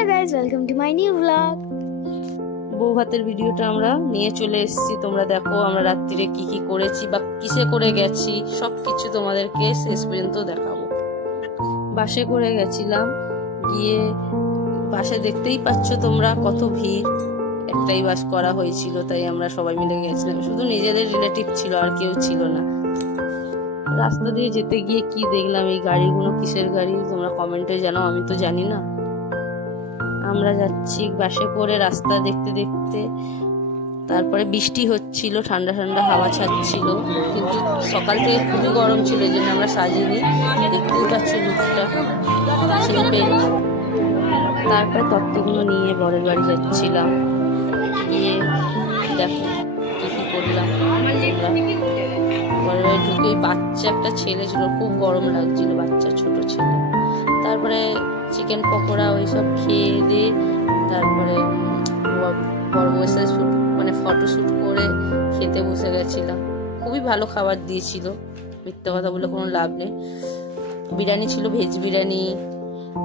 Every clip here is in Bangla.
Hello guys, welcome to my new blog. বউ ভাতের ভিডিওটা আমরা নিয়ে চলে এসেছি। তোমরা দেখো আমরা রাত্রিরে কি কি করেছি বা কিসে করে গেছি, সব কিছু তোমাদেরকে শেষ পর্যন্ত দেখাবো। বাসে করে গেছিলাম, গিয়ে বাসে দেখতেই পাচ্ছ তোমরা কত ভিড়। একটাই বাস করা হয়েছিল, তাই আমরা সবাই মিলে গেছিলাম। শুধু নিজেদের রিলেটিভ ছিল, আর কেউ ছিল না। রাস্তা দিয়ে যেতে গিয়ে কি দেখলাম, এই গাড়িগুলো কিসের গাড়ি তোমরা কমেন্টে জানাও, আমি তো জানি না। আমরা যাচ্ছি বাসে করে রাস্তা দেখতে দেখতে। তারপরে বৃষ্টি হচ্ছিল, ঠান্ডা ঠান্ডা হাওয়া ছাড়ছিল, কিন্তু সকাল থেকে খুবই গরম ছিল, এই জন্য আমরা সাজিনি। দেখতেই পাচ্ছি লুকটা সিম্পল। তারপরে তত্ত্বগুলো নিয়ে বরের বাড়ি যাচ্ছিলাম। গিয়ে দেখো কি কি করলাম। বরের বাড়ি ঢুকেই বাচ্চা একটা ছেলে ছিল, খুব গরম লাগছিল, বাচ্চা ছোট ছেলে। তারপরে চিকেন পকোড়া ওইসব খেয়ে দিয়ে তারপরে বড় বসে মানে ফটোশ্যুট করে খেতে বসে গেছিলাম। খুবই ভালো খাবার দিয়েছিল, মিথ্যা কথা বলে কোনো লাভ নেই। বিরিয়ানি ছিল, ভেজ বিরিয়ানি,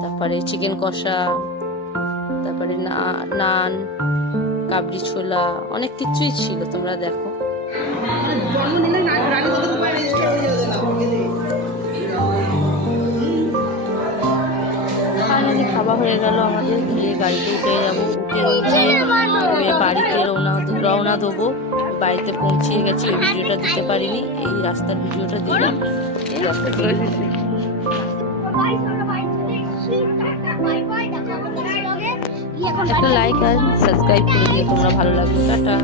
তারপরে চিকেন কষা, তারপরে নান, কাবলি ছোলা, অনেক কিছুই ছিল, তোমরা দেখো। খাওয়া হয়ে গেল আমাদের, গিয়ে গাড়িতে উঠে যাবো। উঠে বাড়িতে রওনা দেবো। বাড়িতে পৌঁছিয়ে গেছি, এই ভিডিওটা দিতে পারিনি, এই রাস্তার ভিডিওটা দিলাম। একটা লাইক আর সাবস্ক্রাইব করে দিয়ে তোমরা, ভালো লাগবে। টাটা।